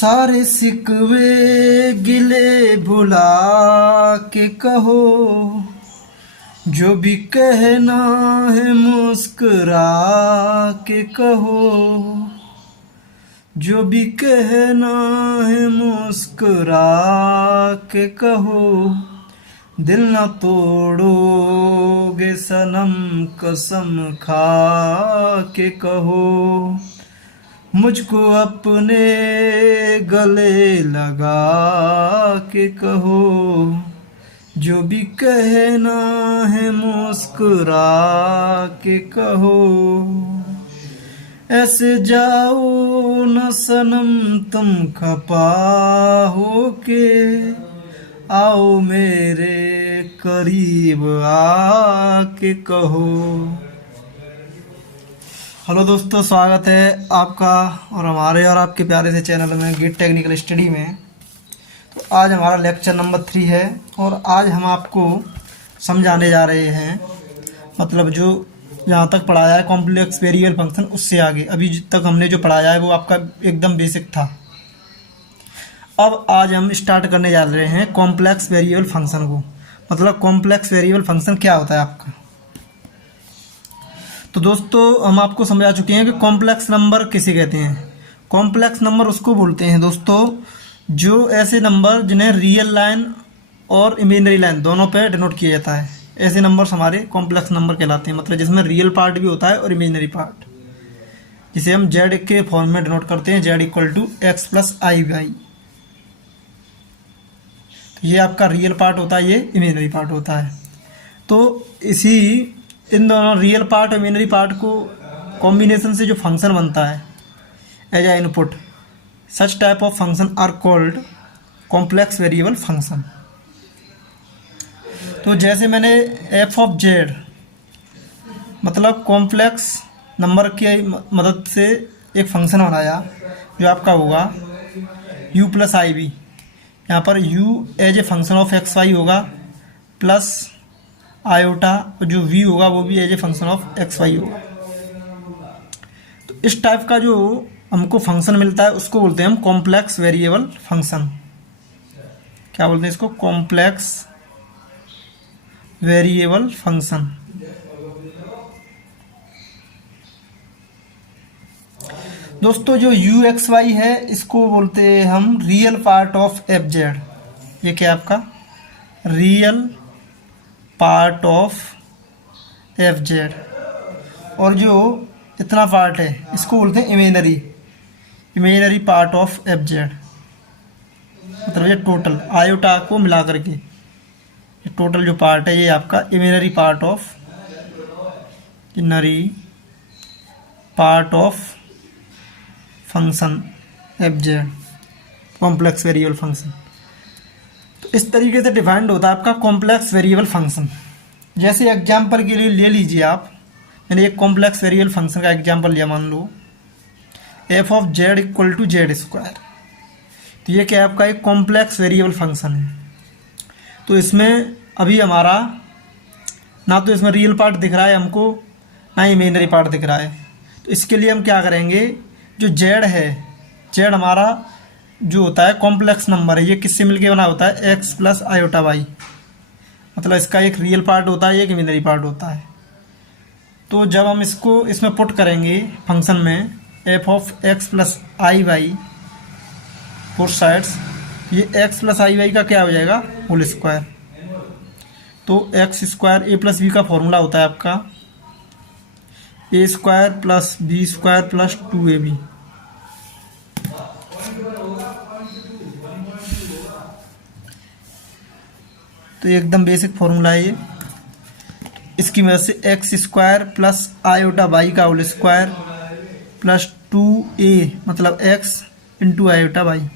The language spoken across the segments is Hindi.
सारे सिकवे गिले भुला के कहो, जो भी कहना है मुस्कुरा के कहो, जो भी कहना है मुस्कुरा के कहो, दिल न तोड़ोगे सनम कसम खा के कहो, मुझको अपने गले लगा के कहो, जो भी कहना है मुस्कुरा के कहो, ऐसे जाओ न सनम तुम खपा हो के, आओ मेरे करीब आके कहो। हेलो दोस्तों, स्वागत है आपका और हमारे और आपके प्यारे से चैनल में गिट टेक्निकल स्टडी में। तो आज हमारा लेक्चर नंबर 3 है और आज हम आपको समझाने जा रहे हैं, मतलब जो यहाँ तक पढ़ाया है कॉम्प्लेक्स वेरिएबल फंक्शन, उससे आगे अभी तक हमने जो पढ़ाया है वो आपका एकदम बेसिक था। अब आज हम स्टार्ट करने जा रहे हैं कॉम्प्लेक्स वेरिएबल फंक्शन को। मतलब कॉम्प्लेक्स वेरिएबल फंक्शन क्या होता है आपका। तो दोस्तों हम आपको समझा चुके हैं कि कॉम्प्लेक्स नंबर किसे कहते हैं। कॉम्प्लेक्स नंबर उसको बोलते हैं दोस्तों जो ऐसे नंबर जिन्हें रियल लाइन और इमेजिनरी लाइन दोनों पे डिनोट किया जाता है, ऐसे नंबर्स हमारे कॉम्प्लेक्स नंबर कहलाते हैं। मतलब जिसमें रियल पार्ट भी होता है और इमेजिनरी पार्ट, जिसे हम जेड के फॉर्म में डिनोट करते हैं, z equal to x plus I y. ये आपका रियल पार्ट होता है, ये इमेजिनरी पार्ट होता है। तो इन दोनों रियल पार्ट और इमेजिनरी पार्ट को कॉम्बिनेशन से जो फंक्शन बनता है as a input, such type of function are called complex variable function. तो जैसे मैंने एफ ऑफ जेड मतलब कॉम्प्लेक्स नंबर की मदद से एक फंक्शन बनाया जो आपका होगा यू प्लस आई बी। यहाँ पर u as a function of x y होगा प्लस आयोटा, और जो v होगा वो भी as a function of x y होगा। तो इस टाइप का जो हमको फंक्शन मिलता है उसको बोलते हैं हम कॉम्प्लेक्स वेरिएबल फंक्शन। क्या बोलते हैं इसको? Complex variable function. दोस्तों जो यू एक्स वाई है इसको बोलते हैं हम real part of F Z. ये क्या आपका real part of F Z, और जो इतना पार्ट है इसको बोलते हैं imaginary part of F Z. मतलब ये टोटल आयोटा को मिला करके ये टोटल जो पार्ट है ये आपका imaginary part of function F Z, complex variable function. तो इस तरीके से डिफाइंड होता है आपका कॉम्प्लेक्स वेरिएबल फंक्शन। जैसे एग्जांपल के लिए ले लीजिए आप, मैंने एक कॉम्प्लेक्स वेरिएबल फंक्शन का एग्जांपल लिया, मान लो F of Z equal to Z square. तो ये क्या है आपका एक कॉम्प्लेक्स वेरिएबल फंक्शन है। तो इसमें अभी हमारा ना तो इसमें रियल पार्ट दिख रहा है हमको, ना ही इमेजिनरी पार्ट दिख रहा है। तो इसके लिए हम क्या करेंगे, जो जेड है, जेड हमारा जो होता है कॉम्प्लेक्स नंबर है, ये किससे मिलके बना होता है? X plus iota y. मतलब इसका एक रियल पार्ट होता है, एक इमेजिनरी पार्ट होता है। तो जब हम इसको इसमें पुट करेंगे फंक्शन में, F of X plus I Y four sides, ये एक्स प्लस आई वाई का क्या हो जाएगा? Whole square. तो X square A plus B का फॉर्मूला होता है आपका A square plus B square plus 2ab। तो एकदम बेसिक फॉर्मूला है ये। इसकी मदद से x square plus iota Y का होल स्क्वायर प्लस 2a मतलब एक्स इंटू आयोटा वाई।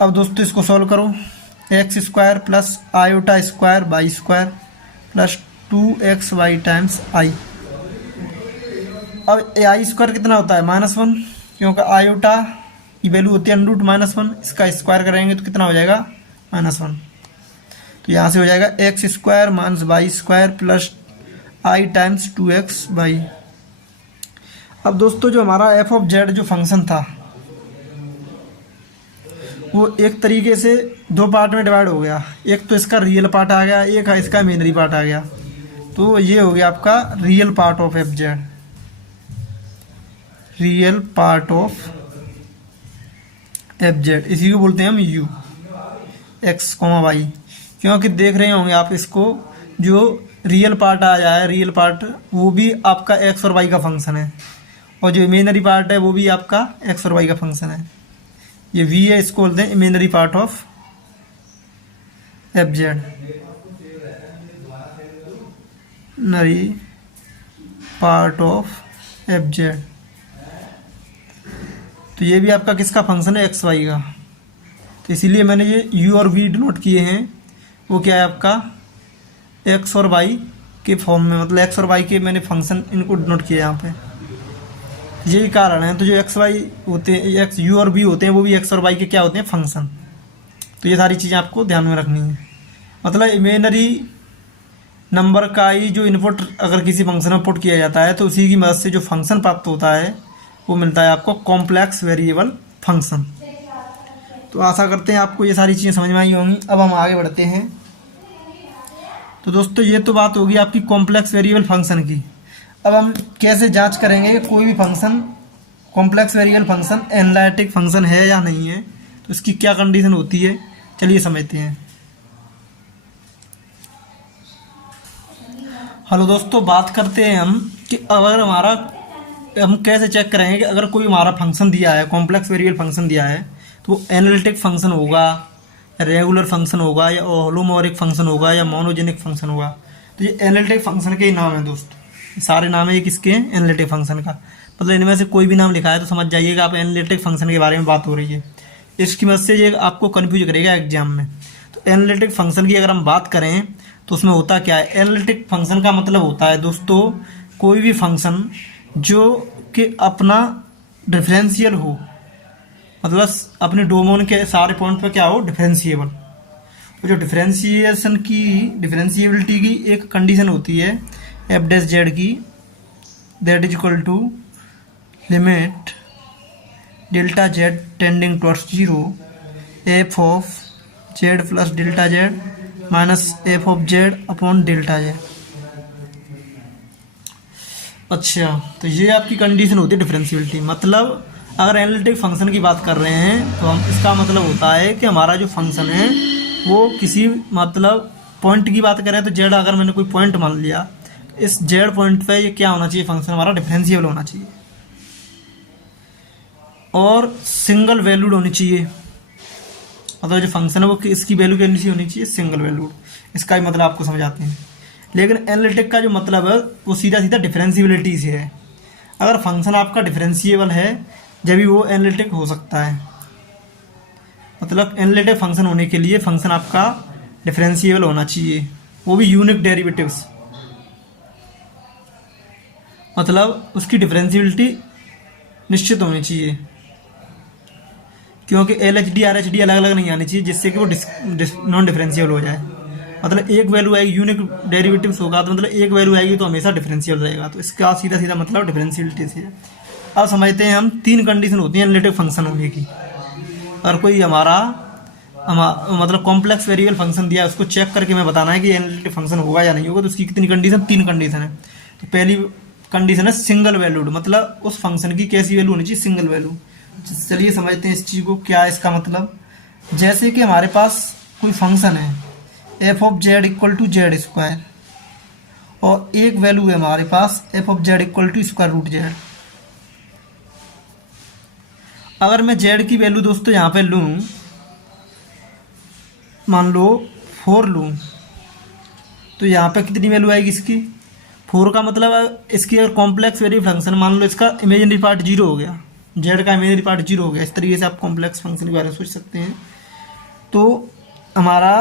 अब दोस्तों इसको सॉल्व करो, x square plus iota square y square plus 2xy times i. अब आई स्क्वायर कितना होता है? -1, क्योंकि आयोटा की वैल्यू होती है √-1। इसका स्क्वायर करेंगे तो कितना हो जाएगा? -1। तो यहाँ से हो जाएगा x square minus Y square plus I times 2x Y. अब दोस्तों जो हमारा एफ ऑफ जेड जो फंक्शन था वो एक तरीके से दो पार्ट में डिवाइड हो गया। एक तो इसका रियल पार्ट आ गया, एक इसका इमेजिनरी पार्ट आ गया। तो ये हो गया आपका real part of F Z, real part of F Z, इसी को बोलते हैं हम यू एक्स कॉमा वाई। क्योंकि देख रहे होंगे आप इसको, जो रियल पार्ट आ जाए, रियल पार्ट वो भी आपका एक्स और वाई का फंक्शन है, और जो इमेजिनरी पार्ट है वो भी आपका एक्स और वाई का फंक्शन है। ये वी है, इसको बोलते हैं imaginary part of F Z, नरी पार्ट ऑफ एफ जेड। तो ये भी आपका किसका फंक्शन है, एक्स वाई का। तो इसीलिए मैंने ये यू और वी डिनोट किए हैं। वो क्या है आपका एक्स और वाई के फॉर्म में, मतलब एक्स और वाई के मैंने फंक्शन इनको डिनोट किया यहाँ पे, यही कारण है। तो जो एक्स वाई होते हैं, एक्स यू और वी होते हैं, वो भी एक्स और वाई के क्या होते हैं, फंक्शन। तो ये सारी चीज़ें आपको ध्यान में रखनी है। मतलब इमेजिनरी नंबर का ही जो इनपुट अगर किसी फंक्शन में पुट किया जाता है, तो उसी की मदद से जो फंक्शन प्राप्त होता है वो मिलता है आपको कॉम्प्लेक्स वेरिएबल फंक्शन। तो आशा करते हैं आपको ये सारी चीज़ें समझ में आई होंगी। अब हम आगे बढ़ते हैं। तो दोस्तों ये तो बात होगी आपकी कॉम्प्लेक्स वेरिएबल फंक्शन की। अब हम कैसे जांच करेंगे कि कोई भी function complex variable function analytic function है या नहीं है, तो इसकी क्या कंडीशन होती है, चलिए समझते हैं। हेलो दोस्तों, बात करते हैं हम कि अगर हम कैसे चेक करेंगे कि अगर कोई हमारा फंक्शन दिया है, कॉम्प्लेक्स वेरिएबल फंक्शन दिया है, तो वो एनालिटिक फंक्शन होगा, रेगुलर फंक्शन होगा, या होलोमोरिक फंक्शन होगा, या मोनोजेनिक फंक्शन होगा। तो ये एनालिटिक फंक्शन के ही नाम है दोस्तों, सारे नाम है ये किसके हैं, एनालिटिक फंक्शन का। मतलब इनमें से कोई भी नाम लिखा है तो समझ जाइएगा आप एनालिटिक फंक्शन के बारे में बात हो रही है। इसकी मदद से ये आपको कन्फ्यूज करेगा एग्जाम में। तो एनालिटिक फंक्शन की अगर हम बात करें तो उसमें होता क्या है, एनालिटिक फंक्शन का मतलब होता है दोस्तों कोई भी फंक्शन जो कि अपना डिफरेंशियल हो, मतलब अपने डोमेन के सारे पॉइंट पे क्या हो, डिफरेंशिएबल। और जो डिफरेंशिएबिलिटी की एक कंडीशन होती है एफ डैश जेड की, that is equal to limit delta z tending towards zero f of z plus delta z minus f of z upon delta z. अच्छा, तो ये आपकी कंडीशन होती है डिफरेंशिएबिलिटी। मतलब अगर एनालिटिक फंक्शन की बात कर रहे हैं तो हम इसका मतलब होता है कि हमारा जो फंक्शन है वो किसी मतलब पॉइंट की बात करें तो जेड, अगर मैंने कोई पॉइंट मान लिया, इस जेड पॉइंट पे ये क्या होना चाहिए, फंक्शन हमारा डिफरेंशिएबल होना चाहिए और सिंगल वैल्यूड होनी चाहिए। मतलब जो फंक्शन है वो इसकी वैल्यू कैसी होनी चाहिए, सिंगल वैल्यूड। इसका भी मतलब आपको समझाते हैं। लेकिन एनालिटिक का जो मतलब है वो सीधा सीधा डिफरेंशिएबिलिटी से है। अगर फंक्शन आपका डिफरेंशिएबल है जब भी वो एनालिटिक हो सकता है। मतलब एनालिटिक फंक्शन होने के लिए फंक्शन आपका डिफरेंशिएबल होना चाहिए, वो भी यूनिक डेरिवेटिव्स। मतलब उसकी डिफरेंशिएबिलिटी निश्चित होनी चाहिए, क्योंकि L H D R H D अलग अलग नहीं आनी चाहिए जिससे कि वो नॉन डिफरेंशिएबल हो जाए। मतलब एक वैल्यू आएगी, यूनिक डेरिवेटिव्स होगा तो मतलब एक वैल्यू आएगी तो हमेशा डिफरेंशियल रहेगा। तो इसका सीधा सीधा मतलब डिफरेंशियलिटी से है। अब समझते हैं हम, तीन कंडीशन होती हैं एनालिटिक फंक्शन होने की। अगर कोई हमारा मतलब कॉम्प्लेक्स वेरिएबल फंक्शन दिया है, उसको चेक करके मैं बताना है कि एनालिटिक फंक्शन होगा या नहीं होगा। तो उसकी कितनी कंडीशन, तीन कंडीशन है। तो पहली कंडीशन है सिंगल वैल्यूड, मतलब उस फंक्शन की कैसी वैल्यू होनी चाहिए, सिंगल वैल्यू। चलिए समझते हैं इस चीज़ को, क्या है इसका मतलब। जैसे कि हमारे पास कोई फंक्शन है F of Z equal to Z square, और एक वैल्यू है हमारे पास F of Z equal to square root Z. अगर मैं जेड की वैल्यू दोस्तों यहाँ पे लूँ, मान लो 4 लूँ, तो यहाँ पे कितनी वैल्यू आएगी इसकी, 4 का मतलब इसकी अगर कॉम्प्लेक्स वेरिएबल फंक्शन, मान लो इसका इमेजिनरी पार्ट 0 हो गया, जेड का इमेजिनरी पार्ट 0 हो गया। इस तरीके से आप कॉम्प्लेक्स फंक्शन के बारे में सोच सकते हैं। तो हमारा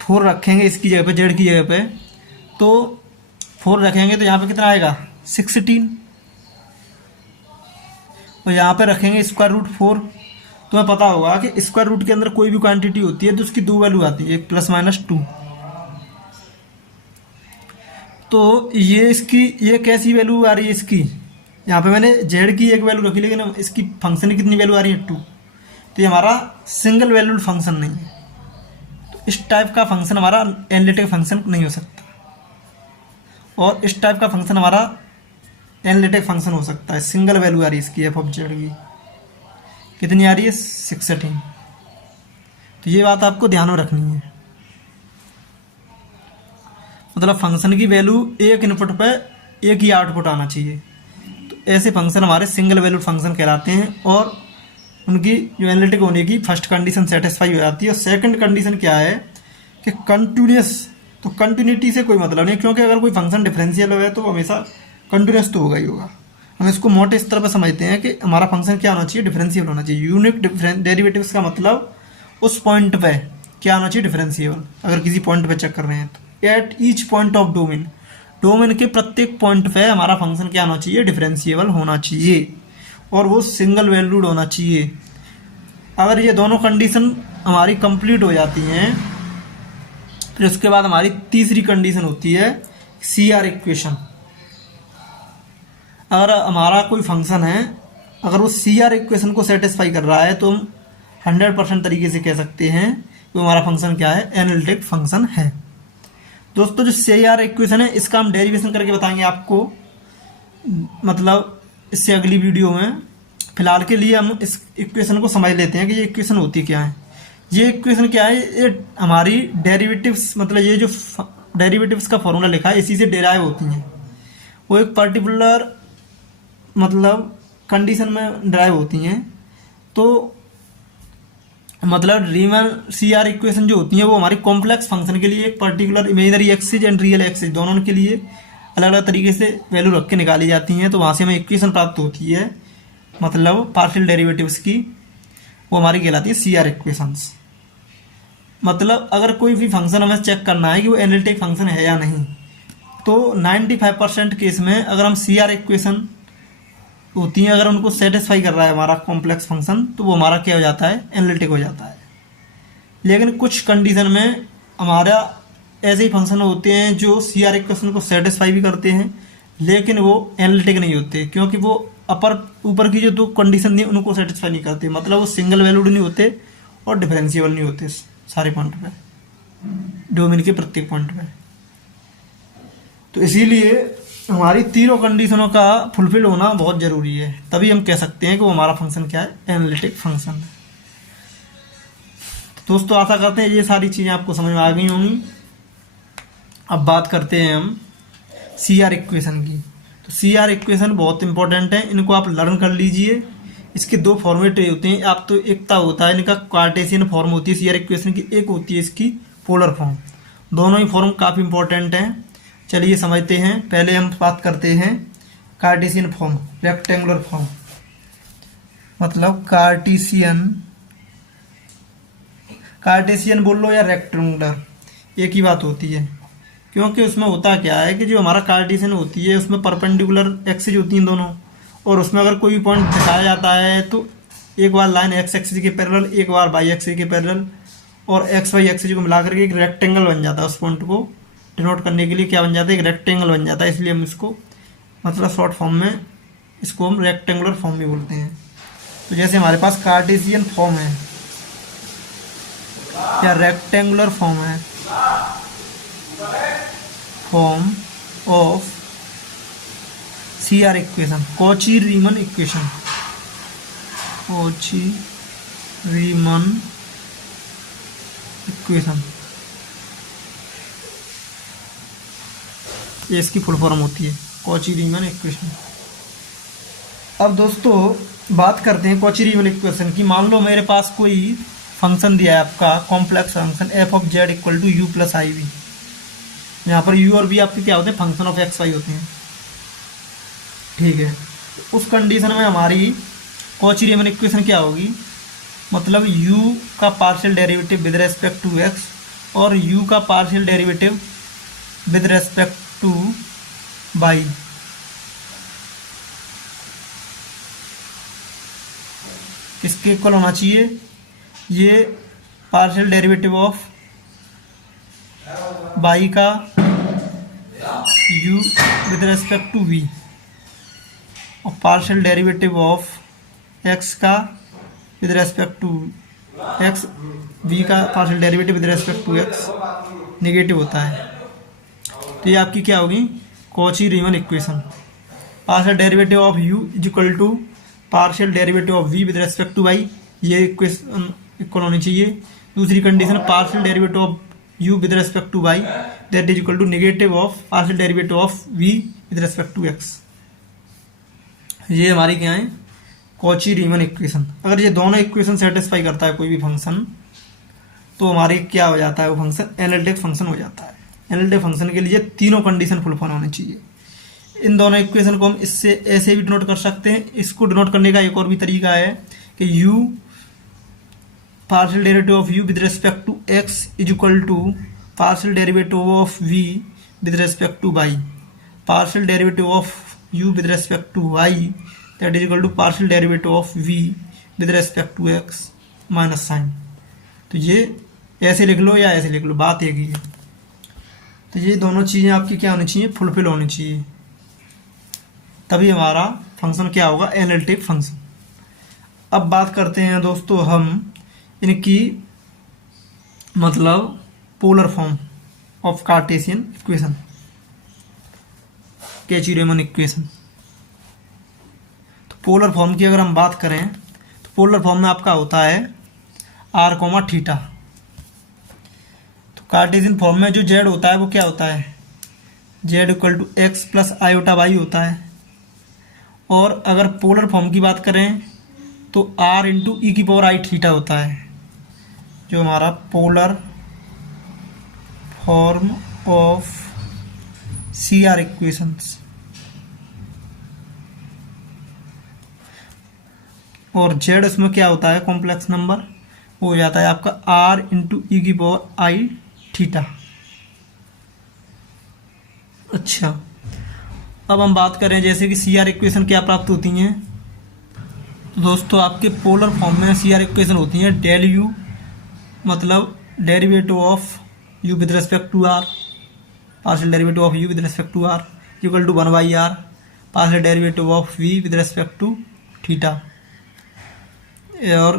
4 रखेंगे इसकी जगह पे, जेड की जगह पे, तो 4 रखेंगे तो यहाँ पे कितना आएगा, 16। और यहाँ पे रखेंगे स्क्वायर रूट 4। तुम्हें पता होगा कि स्क्वायर रूट के अंदर कोई भी क्वांटिटी होती है तो उसकी 2 वैल्यू आती है, एक प्लस माइनस 2। तो ये इसकी ये कैसी वैल्यू आ रही है इसकी, यहाँ पे मैंने जेड की एक वैल्यू रखी, लेकिन इसकी फंक्शन की कितनी वैल्यू आ रही है, 2। तो ये हमारा सिंगल वैल्यूड फंक्शन नहीं है। तो इस टाइप का फंक्शन हमारा एनालिटिक फंक्शन नहीं हो सकता, और इस टाइप का फंक्शन हमारा एनालिटिक फंक्शन हो सकता है। सिंगल वैल्यू आ रही है इसकी एफ ऑफ जेड की, कितनी आ रही है 16। तो ये बात आपको ध्यान में रखनी है, मतलब फंक्शन की वैल्यू एक इनपुट पे एक ही आउटपुट आना चाहिए। तो ऐसे फंक्शन हमारे सिंगल वैल्यू फंक्शन कहलाते हैं, और उनकी जो एनालिटिक होने की फर्स्ट कंडीशन सेटिस्फाई हो जाती है। और सेकंड कंडीशन क्या है कि कंटिन्यूस, तो कंटिन्यूटी से कोई मतलब नहीं, क्योंकि अगर कोई फंक्शन डिफरेंशियल है तो हमेशा कंटिन्यूस तो होगा ही होगा। हम इसको मोटे इस तरह पर समझते हैं कि हमारा फंक्शन क्या होना चाहिए, डिफरेंशियल होना चाहिए। यूनिक डेरिवेटिव्स का मतलब उस पॉइंट पे क्या होना चाहिए, डिफरेंशिएबल। अगर किसी पॉइंट पे चेक कर रहे हैं तो at each point of domain, domain के प्रत्येक पॉइंट पे हमारा फंक्शन क्या होना चाहिए, डिफरेंशिएबल होना चाहिए, और वो सिंगल वैल्यूड होना चाहिए। अगर ये दोनों कंडीशन हमारी कंप्लीट हो जाती हैं, फिर उसके बाद हमारी तीसरी कंडीशन होती है CR इक्वेशन। अगर हमारा कोई फंक्शन है, अगर वो CR इक्वेशन को सेटिस्फाई कर रहा है, तो हम 100% तरीके से कह सकते हैं कि हमारा फंक्शन क्या है, एनालिटिक फंक्शन है। दोस्तों जो CR इक्वेशन है इसका हम डेरिवेशन करके बताएंगे आपको, मतलब इससे अगली वीडियो में। फिलहाल के लिए हम इस इक्वेशन को समझ लेते हैं कि ये इक्वेशन होती क्या है। ये इक्वेशन क्या है, ये हमारी डेरिवेटिव्स, मतलब ये जो डेरिवेटिव्स का फॉर्मूला लिखा है इसी से डेराइव होती हैं। वो एक पर्टिकुलर मतलब कंडीशन में ड्राइव होती हैं। तो मतलब रीमन CR इक्वेशन जो होती है वो हमारी कॉम्प्लेक्स फंक्शन के लिए एक particular imaginary axis and real axis दोनों के लिए अलग अलग तरीके से वैल्यू रख के निकाली जाती हैं। तो वहाँ से हमें इक्वेशन प्राप्त होती है, मतलब पार्शियल डेरिवेटिव्स की, वो हमारी कहलाती है CR इक्वेशंस। मतलब अगर कोई भी फंक्शन हमें चेक करना है कि वो एनालिटिक फंक्शन है या नहीं, तो 95% केस में अगर हम CR इक्वेशन होती हैं, अगर उनको सेटिस्फाई कर रहा है हमारा कॉम्प्लेक्स फंक्शन, तो वो हमारा क्या हो जाता है, एनालिटिक हो जाता है। लेकिन कुछ कंडीशन में हमारा ऐसे ही फंक्शन होते हैं जो CR इक्वेशन को सेटिस्फाई भी करते हैं, लेकिन वो एनालिटिक नहीं होते, क्योंकि वो ऊपर की जो दो कंडीशन थी उनको सेटिस्फाई नहीं करते। मतलब वो सिंगल वैल्यूड नहीं होते और डिफरेंशिएबल नहीं होते सारे पॉइंट पे, डोमेन के प्रत्येक पॉइंट पे। तो इसीलिए हमारी तीनों कंडीशनों का फुलफिल होना बहुत ज़रूरी है, तभी हम कह सकते हैं कि वो हमारा फंक्शन क्या है, एनालिटिक फंक्शन है। तो दोस्तों आशा करते हैं ये सारी चीज़ें आपको समझ में आ गई होंगी। अब बात करते हैं हम CR इक्वेशन की। तो CR इक्वेशन बहुत इंपॉर्टेंट है, इनको आप लर्न कर लीजिए। इसके दो फॉर्मेट होते हैं, आप तो एकता होता है इनका, कार्टेशियन फॉर्म होती है CR इक्वेशन की, एक होती है इसकी पोलर फॉर्म। दोनों ही फॉर्म काफ़ी इंपॉर्टेंट हैं। चलिए समझते हैं। पहले हम बात करते हैं कार्टेशियन फॉर्म, रेक्टेंगुलर फॉर्म। मतलब कार्टेशियन बोल लो या रेक्टेंगुलर, एक ही बात होती है, क्योंकि उसमें होता क्या है कि जो हमारा कार्टेशियन होती है उसमें परपेंडिकुलर एक्सिस होती हैं दोनों, और उसमें अगर कोई पॉइंट दिखाया जाता है तो एक बार लाइन एक्स एक्सिस के पैरेलल, एक बार वाई एक्सिस के पैरेलल, और एक्स वाई एक्सिस को मिलाकर के एक रेक्टेंगल बन जाता है। उस पॉइंट को डिनोट करने के लिए क्या बन जाता है, एक रेक्टेंगल बन जाता है। इसलिए हम इसको मतलब शॉर्ट फॉर्म में इसको हम रेक्टेंगुलर फॉर्म भी बोलते हैं। तो जैसे हमारे पास कार्टेशियन फॉर्म है या रेक्टेंगुलर फॉर्म है, form of CR equation, Cauchy Riemann equation, Cauchy Riemann equation, ये इसकी फुल फॉर्म होती है, कॉची रीमन इक्वेशन। अब दोस्तों बात करते हैं कॉची रीमन इक्वेशन की। मान लो मेरे पास कोई फंक्शन दिया है आपका, complex function f of z equal to u plus I v. यहाँ पर u और v आपके क्या होते हैं, फंक्शन ऑफ x y होते हैं, ठीक है। उस कंडीशन में हमारी कॉची रीमन इक्वेशन क्या होगी, मतलब u का partial derivative with respect to x और u का partial derivative with respect to y, किसके इक्वल होना चाहिए, ये पार्शियल डेरिवेटिव ऑफ y का u with respect to v, और पार्शियल डेरिवेटिव ऑफ x का विद रेस्पेक्ट टू एक्स, वी का partial derivative with respect to X negative होता है। तो ये आपकी क्या होगी, Cauchy Riemann equation. Partial derivative of U is equal to partial derivative of we with respect to y, ये इक्वेशन इक्वल होनी चाहिए। दूसरी condition partial derivative of you with respect to y that is equal to negative of partial derivative of we with respect to x. ये हमारी क्या है, कॉची रीमन इक्वेशन। अगर ये दोनों इक्वेशन सेटिस्फाई करता है कोई भी फंक्शन, तो हमारे क्या हो जाता है, वो फंक्शन एनालिटिक फंक्शन हो जाता है। एनालिटिक फंक्शन के लिए तीनों कंडीशन फुलफिल होनी चाहिए। इन दोनों इक्वेशन को हम इससे ऐसे भी डिनोट कर सकते हैं। इसको डिनोट करने का एक और भी तरीका है कि u partial derivative of u with respect to x is equal to partial derivative of v with respect to y, partial derivative of u with respect to y that is equal to partial derivative of v with respect to x minus sign. तो ये ऐसे लिख लो या ऐसे लिख लो, बात एक ही है। तो ये दोनों चीज़ें आपकी क्या होनी चाहिए, फुलफिल होनी चाहिए, तभी हमारा फंक्शन क्या होगा, एनालिटिक फंक्शन। अब बात करते हैं दोस्तों हम इनकी मतलब polar form of Cartesian equation, Cauchy Riemann equation. तो पोलर फॉर्म की अगर हम बात करें तो पोलर फॉर्म में आपका होता है r, थीटा। तो कार्टेशियन फॉर्म में जो z होता है वो क्या होता है, z equal to x plus iota y होता है। और अगर पोलर फॉर्म की बात करें तो r इंटू ई की पावर आई थीटा होता है, जो हमारा polar form of C R equations. और z इसमें क्या होता है, कॉम्प्लेक्स नंबर, वो हो जाता है आपका r इंटू ई की पावर आई थीटा। अच्छा, अब हम बात करें जैसे कि सी आर इक्वेशन क्या प्राप्त होती हैं। तो दोस्तों आपके पोलर फॉर्म में सी आर इक्वेशन होती हैं डेल यू मतलब derivative of you with respect to R, partial derivative of you with respect to R equal to 1/r, partial derivative of we with respect to theta, और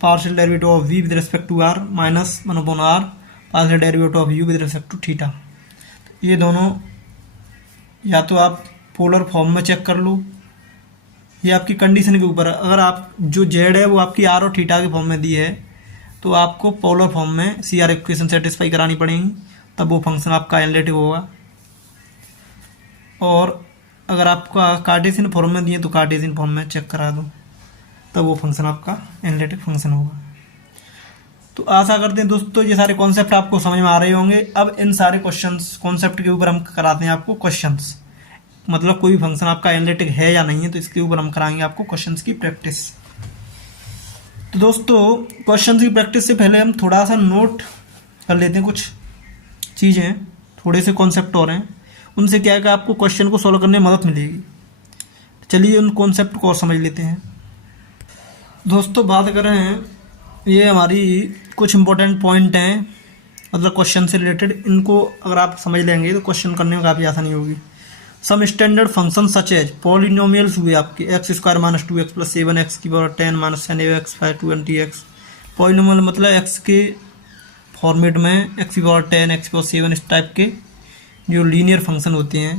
partial derivative of we with respect to R minus 1/r, partial derivative of you with respect to theta. ये दोनों या तो आप पोलर फॉर्म में चेक कर लो, ये आपकी कंडीशन के ऊपर है। अगर आप जो जेड है वो आपकी आर और थीटा के फॉर्म में दी है, तो आपको पोलर फॉर्म में सी आर इक्वेशन सेटिस्फाई करानी पड़ेगी, तब वो फंक्शन आपका एनालिटिक होगा। और अगर आपका कार्टेशियन फॉर्म में दिए तो कार्टेशियन फॉर्म में चेक करा दो, तब वो फंक्शन आपका एनालिटिक फंक्शन होगा। तो आशा करते हैं दोस्तों ये सारे कॉन्सेप्ट आपको समझ में आ रहे होंगे। अब इन सारे क्वेश्चंस कॉन्सेप्ट के ऊपर हम कराते हैं आपको क्वेश्चंस, मतलब कोई भी फंक्शन आपका एनालिटिक है या नहीं है, तो इसके ऊपर हम कराएंगे आपको क्वेश्चंस की प्रैक्टिस। तो दोस्तों क्वेश्चंस की प्रैक्टिस से पहले हम थोड़ा सा नोट कर लेते हैं, कुछ चीज़ें, थोड़े से कॉन्सेप्ट और हैं, उनसे क्या है कि आपको क्वेश्चन को सॉल्व करने में मदद मिलेगी। चलिए उन कॉन्सेप्ट को और समझ लेते हैं। दोस्तों बात करें, ये हमारी कुछ इंपॉर्टेंट पॉइंट हैं, मतलब क्वेश्चन से रिलेटेड, इनको अगर आप समझ लेंगे तो क्वेश्चन करने में काफ़ी आसानी होगी। Some standard function such as polynomials हुए आपके x square minus 2x plus 7x की power 10 minus 10x 20x। Polynomial मतलब एक्स के फॉर्मेट में x की पावर 10 x की पावर 7 इस टाइप के जो लीनियर फंक्शन होते हैं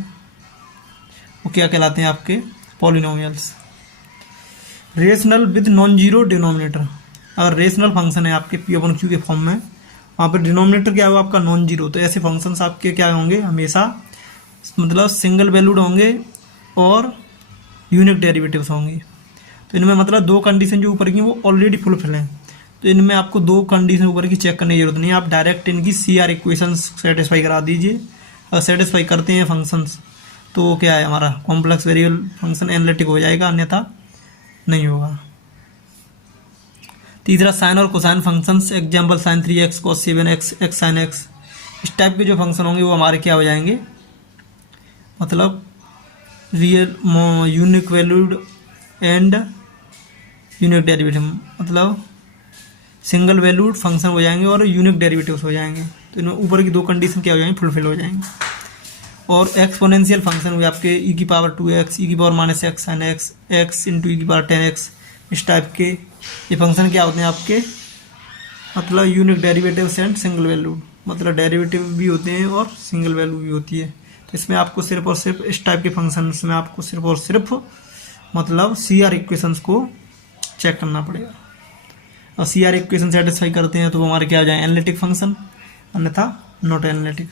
वो क्या कहलाते हैं, आपके polynomials. Rational with non zero denominator, अगर रेशनल फंक्शन है आपके पी अपन क्यू के फॉर्म में, वहाँ पर डिनोमिनेटर क्या होगा आपका नॉन जीरो, तो ऐसे फंक्शंस आपके क्या होंगे, हमेशा मतलब सिंगल वैल्यूड होंगे और यूनिक डेरिवेटिव्स होंगी। तो इनमें मतलब दो कंडीशन जो ऊपर की वो ऑलरेडी फुलफिल हैं, तो इनमें आपको दो कंडीशन ऊपर की चेक करने की जरूरत नहीं है, आप डायरेक्ट इनकी सी आर इक्वेशंस सेटिस्फाई करा दीजिए। अगर सेटिस्फाई करते हैं फंक्शंस तो क्या है, हमारा कॉम्प्लेक्स वेरिएबल फंक्शन एनालिटिक हो जाएगा, अन्यथा नहीं होगा। तीसरा साइन और cosine functions, example sine 3x cos 7x x sin x, इस टाइप के जो फंक्शन होंगे वो हमारे क्या हो जाएंगे, मतलब real unique valued and unique derivative, मतलब सिंगल वैल्यूड फंक्शन हो जाएंगे और यूनिक डेरिवेटिव्स हो जाएंगे। तो इनमें ऊपर की दो कंडीशन क्या हो जाएंगी, फुलफिल हो जाएंगे। और एक्सपोनेंशियल फंक्शन हुए आपके e की पावर 2x, e की power minus x sin x, x into E की पावर 10x, इस टाइप के ये फंक्शन क्या होते हैं आपके, मतलब unique derivatives and single valued, मतलब डेरिवेटिव भी होते हैं और सिंगल वैल्यू भी होती है। तो इसमें आपको सिर्फ और सिर्फ इस टाइप के फंक्शंस में आपको सिर्फ और सिर्फ मतलब सी आर इक्वेशंस को चेक करना पड़ेगा। और सी आर इक्वेशन सेटिस्फाई करते हैं तो वो हमारे क्या हो जाए, एनालिटिक फंक्शन, अन्यथा नॉट एनालिटिक।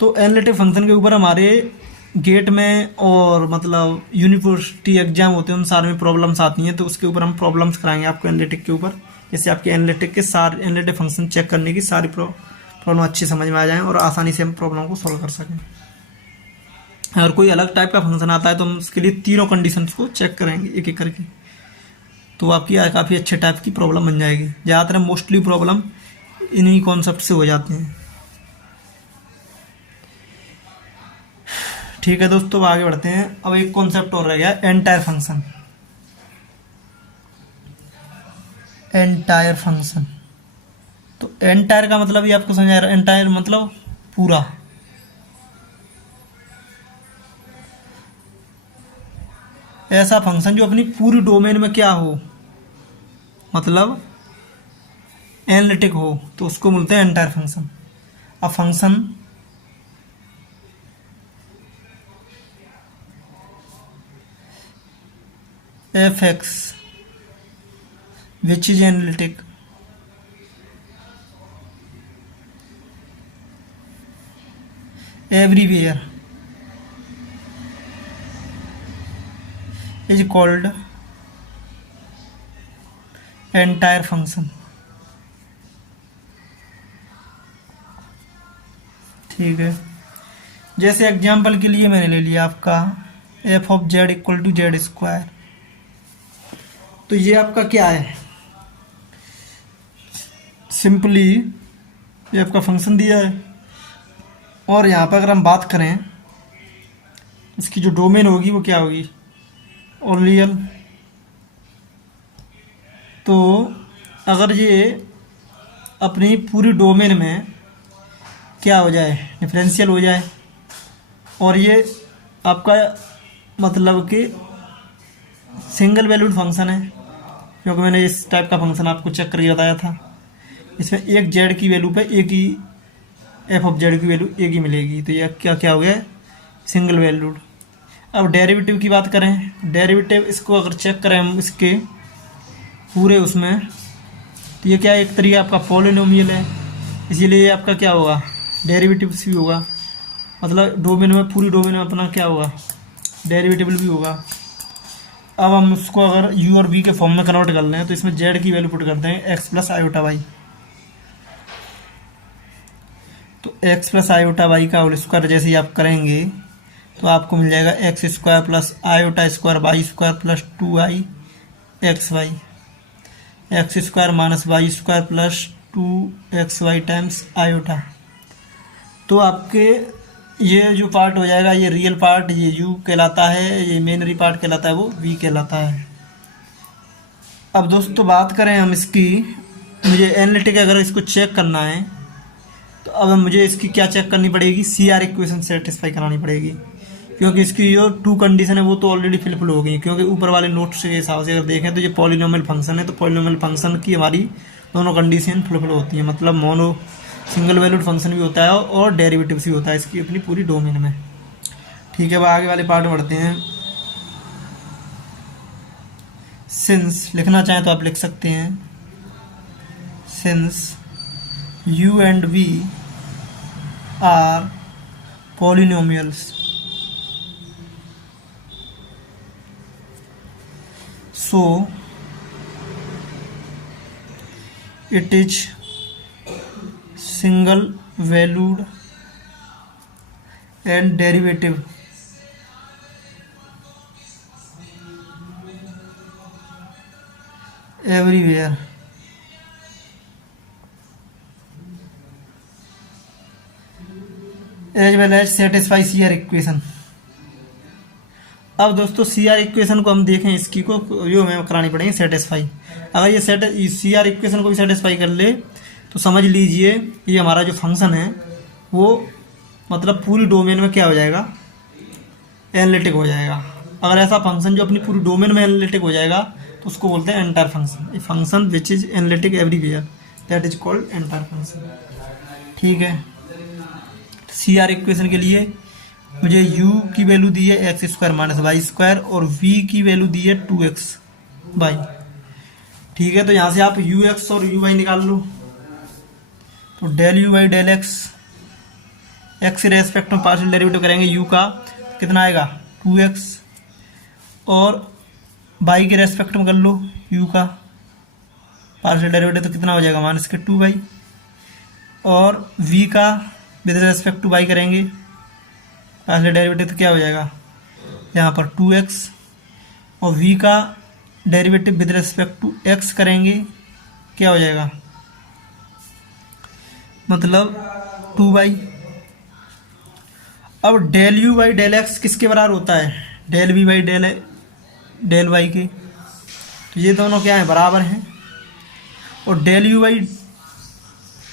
तो एनालिटिक फंक्शन के ऊपर हमारे गेट में और मतलब यूनिवर्सिटी एग्जाम होते हैं, उन सारे में प्रॉब्लम्स आती हैं, तो उसके ऊपर हम प्रॉब्लम्स कराएंगे आपको एनालिटिक के ऊपर, जैसे आपके एनालिटिक के सारे एनालिटिक फंक्शन चेक करने की सारी प्रॉब्लम अच्छी समझ में आ जाए और आसानी से हम प्रॉब्लम को सॉल्व कर सकें। अगर कोई अलग टाइप का फंक्शन आता है तो हम उसके लिए तीनों कंडीशंस को चेक करेंगे एक एक करके, तो आपकी काफ़ी अच्छे टाइप की प्रॉब्लम बन जाएगी। ज़्यादातर मोस्टली प्रॉब्लम इन्हीं कॉन्सेप्ट से हो जाते हैं। ठीक है दोस्तों, आगे बढ़ते हैं। अब एक कॉन्सेप्ट और रह गया, एंटायर फंक्शन। एंटायर फंक्शन, तो एंटायर का मतलब ये आपको समझ आ रहा है, एंटायर मतलब पूरा। ऐसा फंक्शन जो अपनी पूरी डोमेन में क्या हो, मतलब एनालिटिक हो, तो उसको बोलते हैं entire function. A function F x which is analytic everywhere is called entire function। ठीक है, जैसे एग्जाम्पल के लिए मैंने ले लिया आपका f of Z equal to Z square. तो ये आपका क्या है, सिंपली ये आपका फंक्शन दिया है और यहाँ पर अगर हम बात करें इसकी जो डोमेन होगी वो क्या होगी, ओलियल। तो अगर ये अपनी पूरी डोमेन में क्या हो जाए, डिफरेंशियल हो जाए, और ये आपका मतलब कि सिंगल वैल्यूड फंक्शन है, क्योंकि मैंने इस टाइप का फंक्शन आपको चेक करके बताया था, इसमें एक जेड की वैल्यू पे एक ही एफ ऑफ जेड की वैल्यू एक ही मिलेगी, तो ये क्या क्या हो गया, सिंगल वैल्यूड। अब डेरिवेटिव की बात करें, डेरिवेटिव इसको अगर चेक करें हम इसके पूरे उसमें, तो ये क्या है, एक तरीके आपका पॉलिनोमियल है, इसीलिए ये आपका क्या होगा, डेरिवेटिव भी होगा, मतलब डोमेन में पूरी डोमेन में अपना क्या होगा, डेरिवेटिव भी होगा। अब हम उसको अगर u और v के फॉर्म में कन्वर्ट कर लें तो इसमें z की वैल्यू पुट करते हैं x प्लस आयोटा वाई। तो x प्लस आयोटा वाई का होल स्क्वायर जैसे ही आप करेंगे तो आपको मिल जाएगा x square plus iota square y square plus 2i x y, x square minus Y square plus 2xy times iota. तो आपके ये जो पार्ट हो जाएगा, ये रियल पार्ट ये u कहलाता है, ये मेनरी पार्ट कहलाता है वो v कहलाता है। अब दोस्तों बात करें हम इसकी, मुझे एनालिटिक अगर इसको चेक करना है तो अब मुझे इसकी क्या चेक करनी पड़ेगी, सी आर इक्वेशन सेटिस्फाई करानी पड़ेगी, क्योंकि इसकी जो टू कंडीशन है वो तो ऑलरेडी फिलफिल हो गई, क्योंकि ऊपर वाले नोट्स के हिसाब से अगर देखें तो ये पॉलिनोमियल फंक्शन है, तो पॉलिनोमियल फंक्शन की हमारी दोनों कंडीशन फुलफिल होती है, मतलब मोनो सिंगल वैल्यूड फंक्शन भी होता है और डेरिवेटिव भी होता है इसकी अपनी पूरी डोमेन में। ठीक है, अब आगे वाले पार्ट में बढ़ते हैं। सिंस लिखना चाहें तो आप लिख सकते हैं, since u and v are polynomials, so it is single valued and derivative everywhere। As well as satisfy C R equation. अब दोस्तों सी आर इक्वेशन को हम देखें, इसकी को जो हमें करानी पड़ेगी सेटिस्फाई। अगर ये सी आर इक्वेशन को भी सेटिस्फाई कर ले तो समझ लीजिए ये हमारा जो फंक्शन है वो मतलब पूरी डोमेन में क्या हो जाएगा, एनालिटिक हो जाएगा। अगर ऐसा फंक्शन जो अपनी पूरी डोमेन में एनालिटिक हो जाएगा तो उसको बोलते हैं entire function. A function which is analytic everywhere that is called entire function. ठीक है, सी आर इक्वेशन के लिए मुझे u की वैल्यू दी है x square minus Y square और v की वैल्यू दी है 2x वाई। ठीक है, तो यहाँ से आप ux और uy निकाल लो। तो del u by del x, x के रेस्पेक्ट में पार्शियल डेरिवेटिव करेंगे u का, कितना आएगा 2x, और y के रेस्पेक्ट में कर लो u का पार्शियल डेरिवेटिव, तो कितना हो जाएगा माइनस के 2y, और v का विद रेस्पेक्ट टू y करेंगे पार्शियल डेरिवेटिव, तो क्या हो जाएगा यहाँ पर 2x, और v का derivative with respect to x करेंगे, क्या हो जाएगा मतलब 2y। अब del u by del x किसके बराबर होता है, del v by del y के, तो ये दोनों क्या है बराबर हैं। और del u by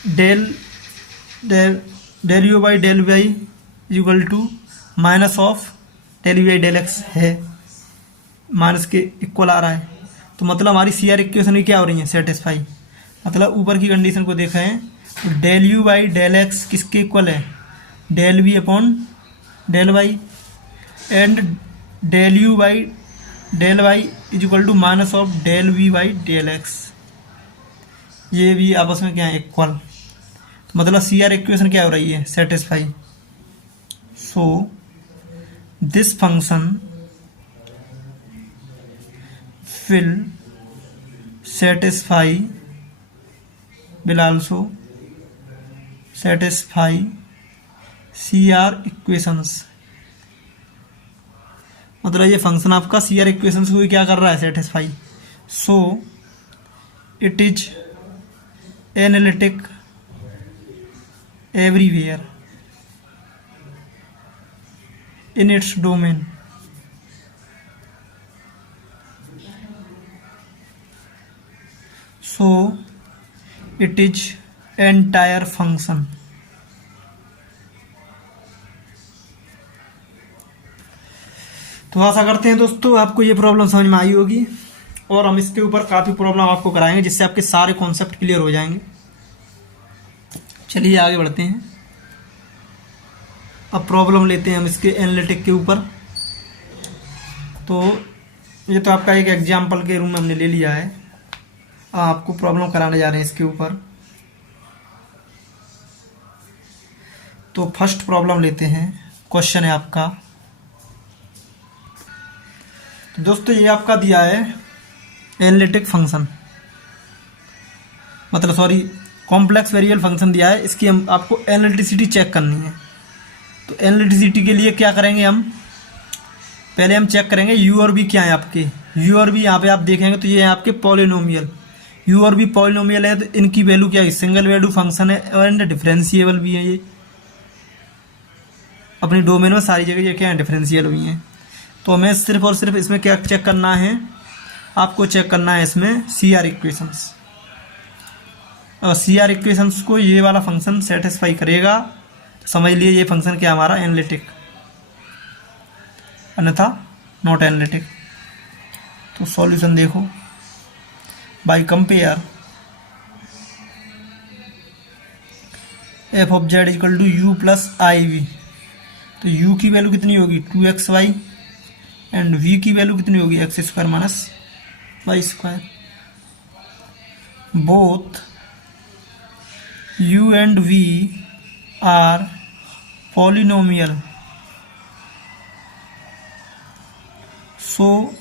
del u by del y equal to minus of del u by del x है, माइनस के इक्वल आ रहा है, तो मतलब हमारी सी आर इक्वेशन भी क्या हो रही है सेटिस्फाई। मतलब ऊपर की कंडीशन को देखें तो del u by del x किसके इक्वल है, del v upon del y, and del u by del y is equal to minus of del v by del x, ये भी आपस में क्या है इक्वल। तो मतलब सी आर इक्वेशन क्या हो रही है satisfy. So this function will satisfy will also satisfy CR equations। मतलब ये फंक्शन आपका CR इक्वेशंस को क्या कर रहा है satisfy. So it is analytic everywhere in its domain. So it is entire function। तो आशा करते हैं दोस्तों आपको ये प्रॉब्लम समझ में आई होगी, और हम इसके ऊपर काफ़ी प्रॉब्लम आपको कराएंगे जिससे आपके सारे कॉन्सेप्ट क्लियर हो जाएंगे। चलिए आगे बढ़ते हैं। अब प्रॉब्लम लेते हैं हम इसके एनालिटिक के ऊपर। तो ये तो आपका एक एग्जाम्पल के रूम में हमने ले लिया है, आपको प्रॉब्लम कराने जा रहे हैं इसके ऊपर। तो फर्स्ट प्रॉब्लम लेते हैं। क्वेश्चन है आपका, तो दोस्तों ये आपका दिया है एनालिटिक फंक्शन, मतलब सॉरी कॉम्प्लेक्स वेरिएबल फंक्शन दिया है, इसकी हम आपको एनालिटिसिटी चेक करनी है। तो एनालिटिसिटी के लिए क्या करेंगे हम, पहले हम चेक करेंगे यू और बी क्या है आपके। यू और बी यहाँ पे आप देखेंगे तो ये है आपके पॉलिनोमियल, यू और बी पॉलिनोमियल है, तो इनकी वैल्यू क्या है सिंगल वैल्यू फंक्शन है एंड डिफरेंशिएबल भी है। ये अपनी डोमेन में सारी जगह ये क्या है डिफरेंशियल हुई हैं। तो हमें सिर्फ और सिर्फ इसमें क्या चेक करना है, आपको चेक करना है इसमें सी आर इक्वेशंस। और सी आर इक्वेशंस को ये वाला फंक्शन सेटिस्फाई करेगा तो समझ लिए ये फंक्शन क्या हमारा एनालिटिक, अन्यथा नॉट एनालिटिक। तो सॉल्यूशन देखो, by compare F of Z equal to you plus I V. तो u की वैल्यू कितनी होगी 2xy एंड v की वैल्यू कितनी होगी X square minus Y square. Both u and v are polynomial, so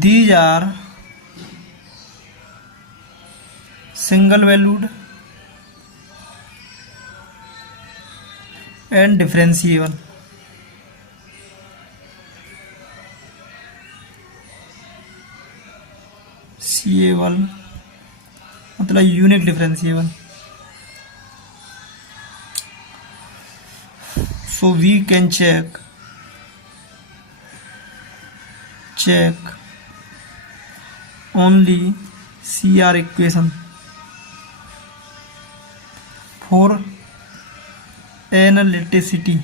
these are single valued and differentiable। CA1 मतलब unique differentiable. So we can check only CR equation for analyticity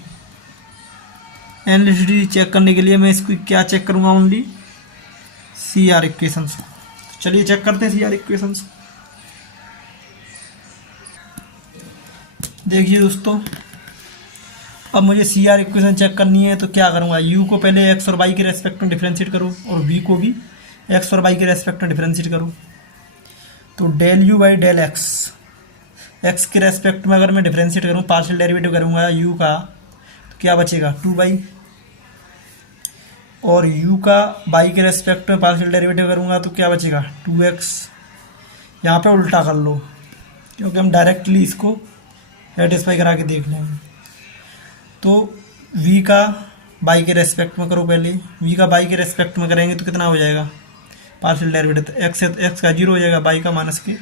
analyticity check करने के लिए मैं इसको क्या चेक करूँगा, ओनली सी आर इक्वेशंस। चलिए चेक करते हैं सी आर इक्वेशंस। देखिए दोस्तों, अब मुझे सी आर इक्वेशन चेक करनी है तो क्या करूँगा, यू को पहले एक्स और वाई के रेस्पेक्ट में डिफ्रेंशिएट करूँ और वी को भी एक्स और वाई के रेस्पेक्ट में डिफ्रेंशिएट करूँ। तो del u by del x, x के रेस्पेक्ट में अगर मैं डिफ्रेंशिएट करूँ, पार्शियल डेरिवेटिव करूँगा यू का, तो क्या बचेगा 2y, और u का y के रेस्पेक्ट में पार्शियल डेरिवेटिव करूँगा तो क्या बचेगा 2x। यहाँ पे उल्टा कर लो क्योंकि हम डायरेक्टली इसको सेटिस्फाई करा के देख लेंगे। तो v का y के रेस्पेक्ट में करो, पहले v का y के रेस्पेक्ट में करेंगे तो कितना हो जाएगा पार्शियल डेरिवेटिव, तो x का 0 हो जाएगा, y का माइनस के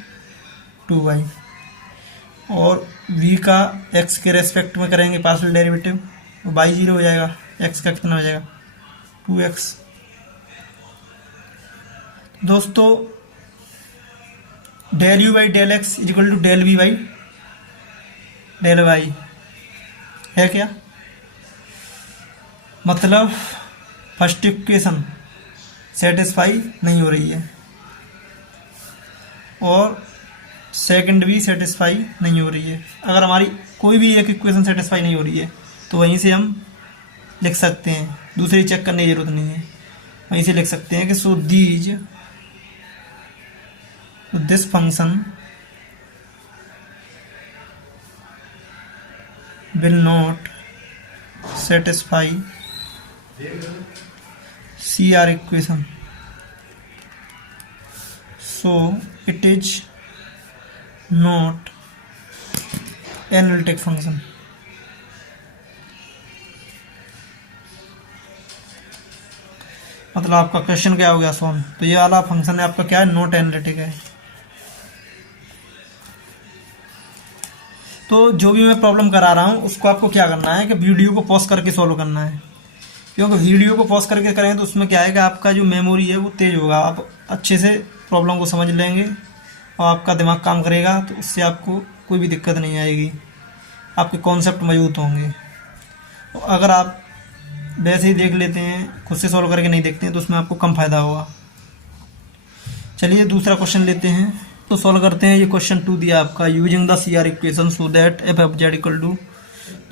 2y, और v का x के रेस्पेक्ट में करेंगे पार्शियल डेरिवेटिव तो y 0 हो जाएगा, x का कितना हो जाएगा 2x। दोस्तों del u by del x is equal to del v by del y है क्या, मतलब फर्स्ट इक्वेशन सेटिस्फाई नहीं हो रही है और सेकंड भी सेटिस्फाई नहीं हो रही है। अगर हमारी कोई भी एक इक्वेशन सेटिस्फाई नहीं हो रही है तो वहीं से हम लिख सकते हैं, दूसरी चेक करने की जरूरत नहीं है, वहीं से लिख सकते हैं कि so this function will not satisfy C R equation, so it is not analytic function. मतलब आपका क्वेश्चन क्या हो गया सोन, तो ये वाला फंक्शन है आपका क्या है, नॉट एनालिटिक है। तो जो भी मैं प्रॉब्लम करा रहा हूँ उसको आपको क्या करना है कि वीडियो को पॉज करके सॉल्व करना है, क्योंकि वीडियो को पॉज करके करें तो उसमें क्या है कि आपका जो मेमोरी है वो तेज़ होगा, आप अच्छे से प्रॉब्लम को समझ लेंगे और आपका दिमाग काम करेगा, तो उससे आपको कोई भी दिक्कत नहीं आएगी, आपके कॉन्सेप्ट मजबूत होंगे। तो अगर आप वैसे ही देख लेते हैं, खुद से सॉल्व करके नहीं देखते हैं, तो उसमें आपको कम फायदा होगा। चलिए दूसरा क्वेश्चन लेते हैं, तो सॉल्व करते हैं। ये क्वेश्चन 2 दिया आपका, using the C R equation so that f f z equal to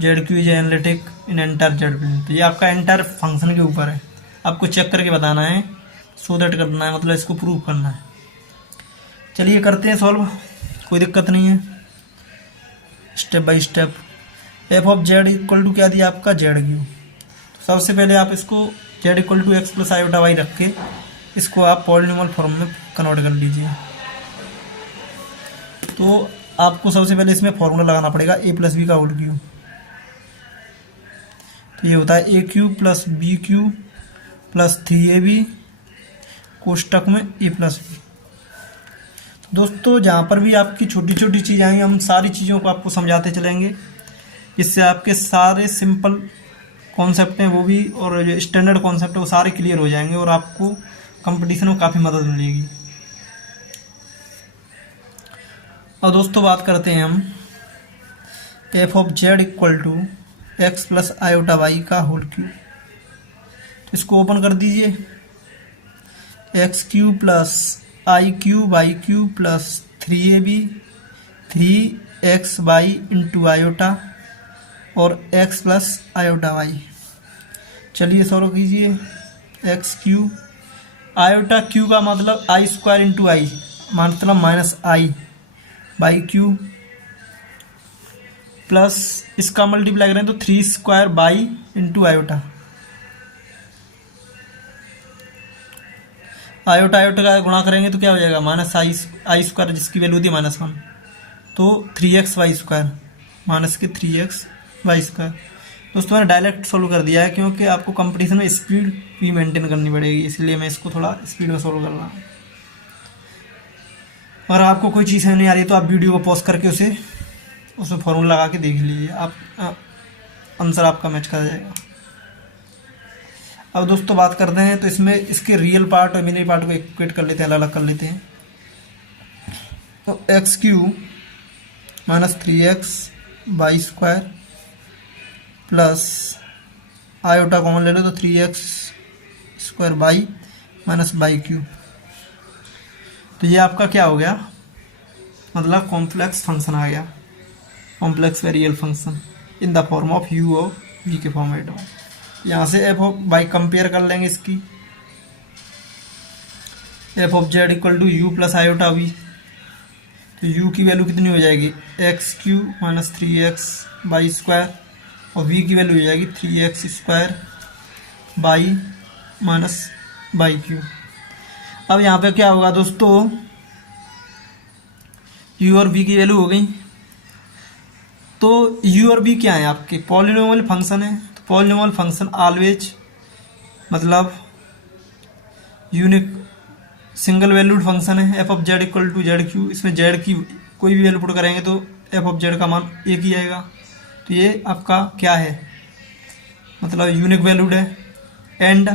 z cube is analytic in entire z plane. तो ये आपका एंटायर फंक्शन के ऊपर है, आपको चेक करके बताना है, सो दैट करना है, मतलब इसको प्रूव करना है। चलिए करते हैं सॉल्व, कोई दिक्कत नहीं है, step by step. F of Z equal to क्या दिया आपका जेड क्यू। सबसे पहले आप इसको z equal to x plus iota y रख के इसको आप पॉलिनोमियल फॉर्म में कन्वर्ट कर लीजिए। तो आपको सबसे पहले इसमें फॉर्मूला लगाना पड़ेगा ए प्लस बी का होल क्यूब। तो ये होता है A cube plus B cube plus 3ab कोष्टक में ए प्लस बी। दोस्तों जहाँ पर भी आपकी छोटी छोटी चीज़ आएंगी हम सारी चीज़ों को आपको समझाते चलेंगे, जिससे आपके सारे सिंपल कॉन्सेप्ट हैं वो भी और जो स्टैंडर्ड कॉन्सेप्ट है वो सारे क्लियर हो जाएंगे और आपको कंपटीशन में काफ़ी मदद मिलेगी। और दोस्तों बात करते हैं हम F of Z equal to x plus iota Y का होल क्यूब। तो इसको ओपन कर दीजिए, X cube plus I cube Y cube plus 3ab 3x Y into iota और x प्लस आयोटा वाई। चलिए सॉल्व कीजिए, एक्स क्यू आयोटा क्यू का मतलब आई स्क्वायर इंटू आई, मतलब minus I by cube plus इसका मल्टीप्लाई करें तो 3 square by into iota, iota iota का गुणा करेंगे तो क्या हो जाएगा माइनस आई स्क्वायर जिसकी वैल्यू थी -1, तो 3x वाई स्क्वायर माइनस के 3x वाई स्क्वायर। दोस्तों मैंने डायरेक्ट सोल्व कर दिया है क्योंकि आपको कंपटीशन में स्पीड भी मेंटेन करनी पड़ेगी, इसलिए मैं इसको थोड़ा स्पीड में सोल्व कर रहा हूँ। अगर आपको कोई चीज़ नहीं आ रही है तो आप वीडियो को पॉज करके उसमें फॉर्मूला लगा के देख लीजिए, आप आंसर आपका मैच कर जाएगा। अब दोस्तों बात करते हैं तो इसमें इसके रियल पार्ट और इमेजिनरी पार्ट को इक्वेट कर लेते हैं, अलग अलग कर लेते हैं। तो x cube minus 3x y square plus iota common ले लो तो 3x² by minus by Q. तो ये आपका क्या हो गया, मतलब कॉम्प्लेक्स फंक्शन आ गया, complex variable function in the form of you और वी के फॉर्मेट में। यहाँ से एफ ऑफ बाई कंपेयर कर लेंगे इसकी, f of Z equal to you plus iota v. तो यू की वैल्यू कितनी हो जाएगी, x cube minus 3x by square, और वी की वैल्यू हो जाएगी 3x² by minus by Q. अब यहाँ पे क्या होगा दोस्तों, यू और वी की वैल्यू हो गई। तो यू और वी क्या है, आपके पॉलिनोमियल फंक्शन है। तो पॉलिनोमियल फंक्शन ऑलवेज मतलब यूनिक सिंगल वैल्यूड फंक्शन है। F of Z equal to z cube, इसमें जेड की कोई भी वैल्यू पुट करेंगे तो एफ ऑफ जेड का मान एक ही आएगा। तो ये आपका क्या है, मतलब यूनिक वैल्यूड है। एंड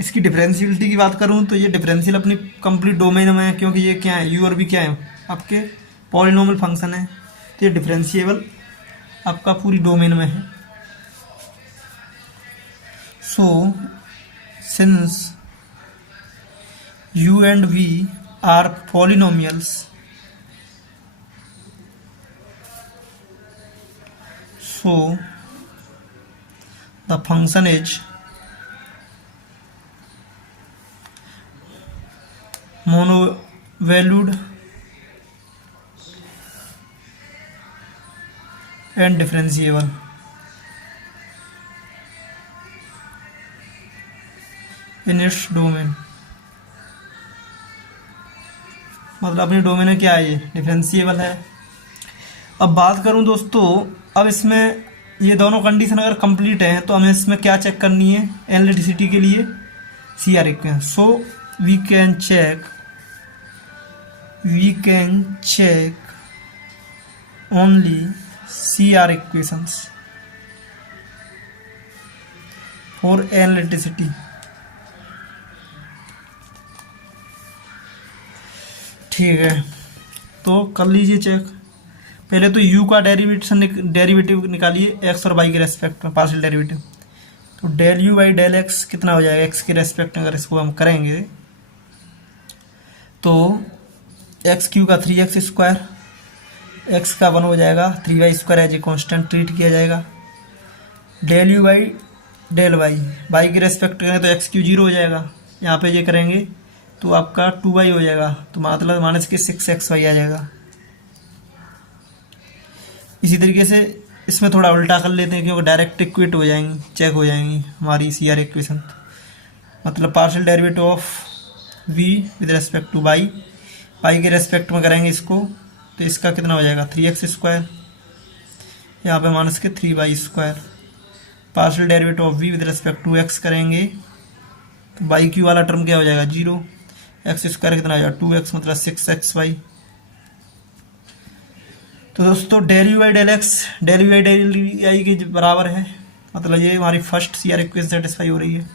इसकी डिफरेंशियलिटी की बात करूँ तो ये डिफरेंशियल अपनी कंप्लीट डोमेन में है, क्योंकि ये क्या है, यू और भी क्या है, आपके पॉलिनोमियल फंक्शन है। तो ये डिफरेंशिएबल आपका पूरी डोमेन में है। So since u and v are polynomials, so the function is monovalued and differentiable in its domain। मतलब अपनी डोमेन में क्या है, ये डिफरेंशिएबल है। अब बात करूं दोस्तों, अब इसमें ये दोनों कंडीशन अगर कंप्लीट हैं तो हमें इसमें क्या चेक करनी है, एनालिटिसिटी के लिए CR equation. So we can check only CR equations for analyticity. ठीक है, तो कर लीजिए चेक। पहले तो u का डेरिवेटिव निकालिए x और y के रेस्पेक्ट में, पार्शियल डेरिवेटिव। तो del u by del x कितना हो जाएगा, x के रेस्पेक्ट में अगर इसको हम करेंगे तो x³ का 3x², x का 1 हो जाएगा, 3y² as a constant treat किया जाएगा। Del u by del y के रेस्पेक्ट करें तो x³ 0 हो जाएगा, यहाँ पे ये करेंगे तो आपका 2y हो जाएगा, तो मतलब माइनस के 6xy आ जाएगा। इसी तरीके से इसमें थोड़ा उल्टा कर लेते हैं, क्योंकि डायरेक्ट इक्वेट हो जाएंगी, चेक हो जाएंगी हमारी CR इक्वेशन। मतलब partial derivative of v with respect to y के रेस्पेक्ट में करेंगे इसको, तो इसका कितना हो जाएगा 3x², यहाँ पे माइनस के 3y²। Partial derivative of v with respect to x करेंगे तो बाई क्यू वाला टर्म क्या हो जाएगा 0, x² कितना हो जाएगा 2x मतलब 6xy। तो दोस्तों del u by del x del u by del i के बराबर है, मतलब ये हमारी फर्स्ट CR इक्वेशन सेटिस्फाई हो रही है।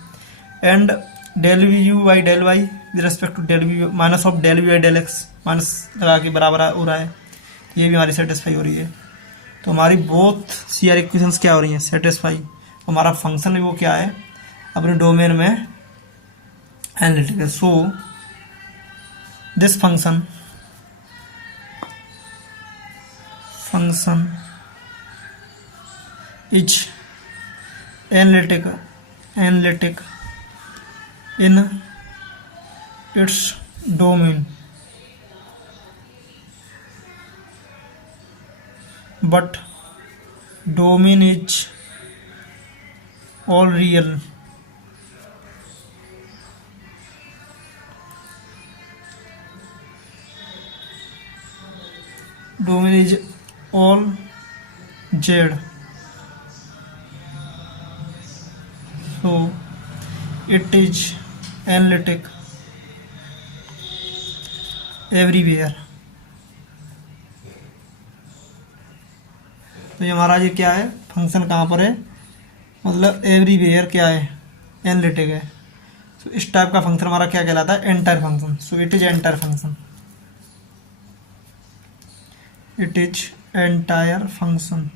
And del u by del y with respect to del v minus of del u by del x minus लगा के बराबर हो रहा है, ये भी हमारी सेटिस्फाई हो रही है। तो हमारी बोथ CR इक्वेशंस क्या हो रही हैं, सेटिस्फाई। हमारा फंक्शन भी वो क्या है, अपने डोमेन में analytical. So this function is analytic in its domain, but domain is all real। Domain is all Z, so it is analytic everywhere। तो ये हमारा ये क्या है, फंक्शन कहाँ पर है, मतलब एवरीवेयर क्या है, एनालिटिक है। तो इस टाइप का फंक्शन हमारा क्या कहलाता है, entire function. So it is entire function, it is entire function.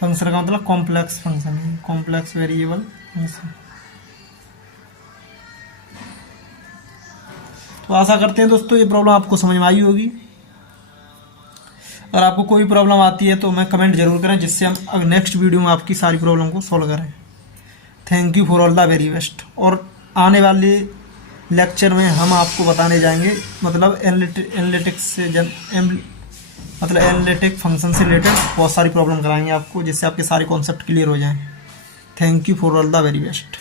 Function का मतलब कॉम्प्लेक्स फंक्शन है, कॉम्प्लेक्स वेरिएबल फंक्शन। तो आशा करते हैं दोस्तों ये प्रॉब्लम आपको समझ में आई होगी। अगर आपको कोई प्रॉब्लम आती है तो मैं कमेंट जरूर करें, जिससे हम नेक्स्ट वीडियो में आपकी सारी प्रॉब्लम को सॉल्व करें। Thank you for all the very best. और आने वाले लेक्चर में हम आपको बताने जाएंगे मतलब एनालिटिक्स से मतलब एनालिटिक फंक्शन से रिलेटेड बहुत सारी प्रॉब्लम कराएंगे आपको, जिससे आपके सारे कॉन्सेप्ट क्लियर हो जाएं। Thank you for all the very best.